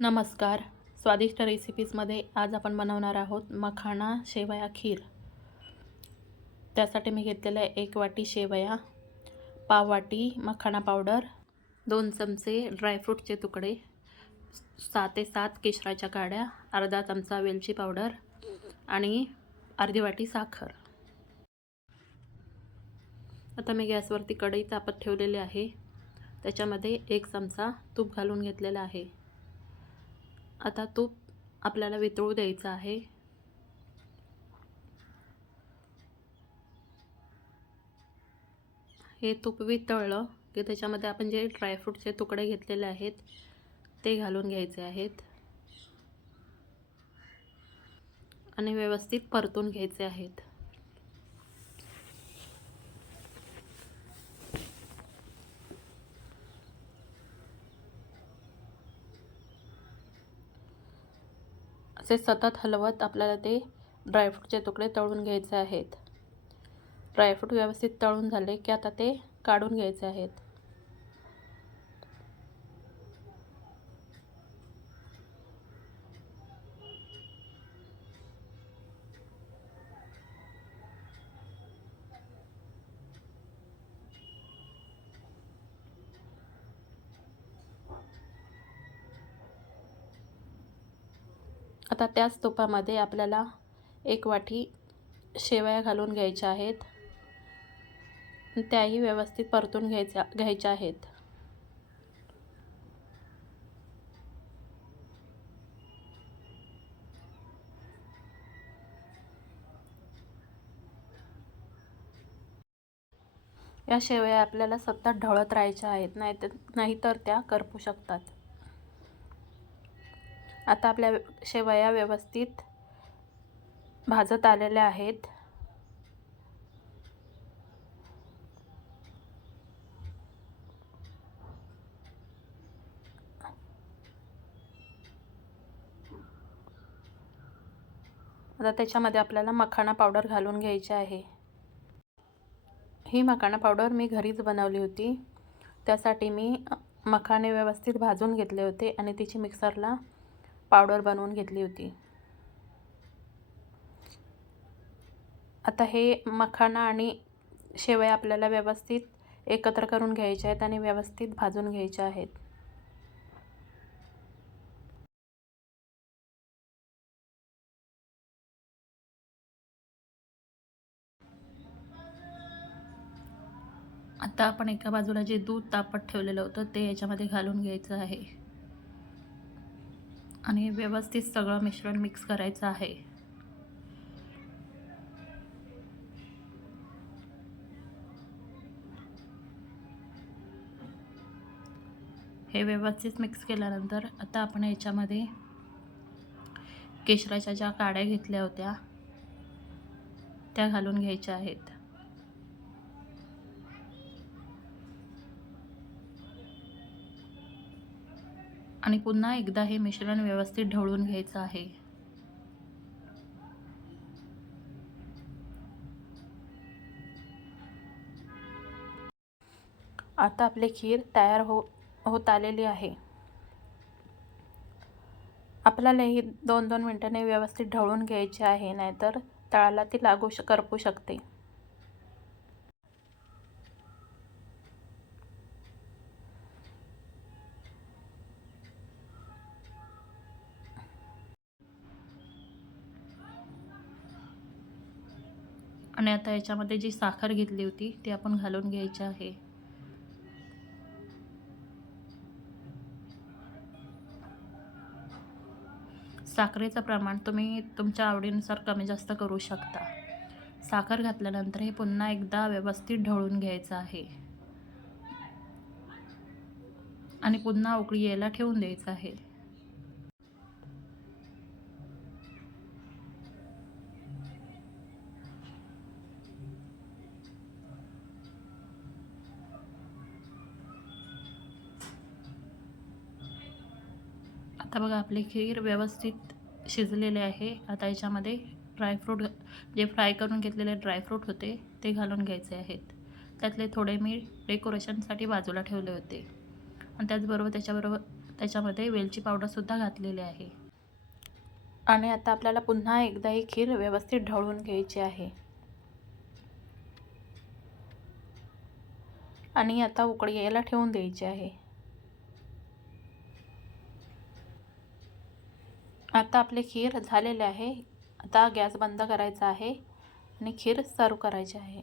नमस्कार. स्वादिष्ट रेसिपीजमध्ये आज आपण बनवणार आहोत मखाना शेवया खीर. त्यासाठी मी घेतलेलं आहे 1 वाटी शेवया, पाव वाटी मखाना पावडर, 2 चमचे ड्रायफ्रूटचे तुकडे, 6 ते 7 केशराच्या काड्या, अर्धा चमचा वेलची पावडर आणि अर्धी वाटी साखर. आता मी गॅसवरती कढई तापत ठेवलेली आहे. त्याच्यामध्ये 1 चमचा तूप घालून घेतलेलं आहे. आता तूप आपल्याला वितळू द्यायचं आहे. हे तूप वितळलं की त्याच्यामध्ये आपण जे ड्रायफ्रूटचे तुकडे घेतलेले आहेत ते घालून घ्यायचे आहेत आणि व्यवस्थित परतून घ्यायचे आहेत. असे सतत हलवत आपल्याला ते ड्रायफ्रूटचे तुकडे तळून घ्यायचे आहेत. ड्रायफ्रूट व्यवस्थित तळून झाले की आता ते काढून घ्यायचे आहेत. आता त्याच तुपामध्ये आपल्याला 1 वाटी शेवया घालून घ्यायच्या आहेत. त्याही व्यवस्थित परतून घ्यायच्या आहेत. या शेवया आपल्याला सतत ढवळत राहायच्या आहेत, नाहीतर त्या करपू शकतात. आता आपल्या शेवया व्यवस्थित भाजत आलेल्या आहेत. आता त्याच्यामध्ये आपल्याला मखाना पावडर घालून घ्यायची आहे. ही मखाना पावडर मी घरीच बनवली होती. त्यासाठी मी मखाने व्यवस्थित भाजून घेतले होते आणि तिची मिक्सरला पावडर बनवून घेतली होती. आता हे मखाना आणि शेवया आपल्याला व्यवस्थित एकत्र करून घ्यायचे आहेत आणि व्यवस्थित भाजून घ्यायचे आहेत. आता आपण एका बाजूला जे दूध तापत ठेवलेलं होतं ते याच्यामध्ये घालून घ्यायचं आहे आणि व्यवस्थित सगळं मिश्रण मिक्स करायचं आहे. हे व्यवस्थित मिक्स केल्यानंतर आता आपण याच्यामध्ये केशराच्या ज्या काड्या घेतल्या होत्या त्या घालून घ्यायच्या आहेत. आणि पुन्हा एकदा हे मिश्रण व्यवस्थित ढवळून घ्यायचं आहे. आता आपली खीर तयार होत आलेली आहे. आपल्याला ही 2-2 मिनिटांनी व्यवस्थित ढवळून घ्यायची आहे, नाहीतर तळाला ती करपू शकते. आणि आता याच्यामध्ये जी साखर घेतली होती ती आपण घालून घ्यायची आहे. साखरेचं प्रमाण तुम्ही तुमच्या आवडीनुसार कमी जास्त करू शकता. साखर घातल्यानंतर हे पुन्हा एकदा व्यवस्थित ढवळून घ्यायचं आहे आणि पुन्हा उकळी यायला ठेवून द्यायचं आहे. आता बघा आपली खीर व्यवस्थित शिजलेले आहे. आता याच्यामध्ये ड्रायफ्रूट जे फ्राय करून घेतलेले ड्रायफ्रूट होते ते घालून घ्यायचे आहेत. त्यातले थोडे मी डेकोरेशनसाठी बाजूला ठेवले होते आणि त्याचबरोबर त्याच्यामध्ये वेलची पावडरसुद्धा घातलेली आहे. आणि आता आपल्याला पुन्हा एकदा ही खीर व्यवस्थित ढवळून घ्यायची आहे. आणि आता उकळी यायला ठेवून द्यायची आहे. आता आपली खीर झालेली आहे. आता गॅस बंद करायचा आहे आणि खीर सर्व करायची आहे.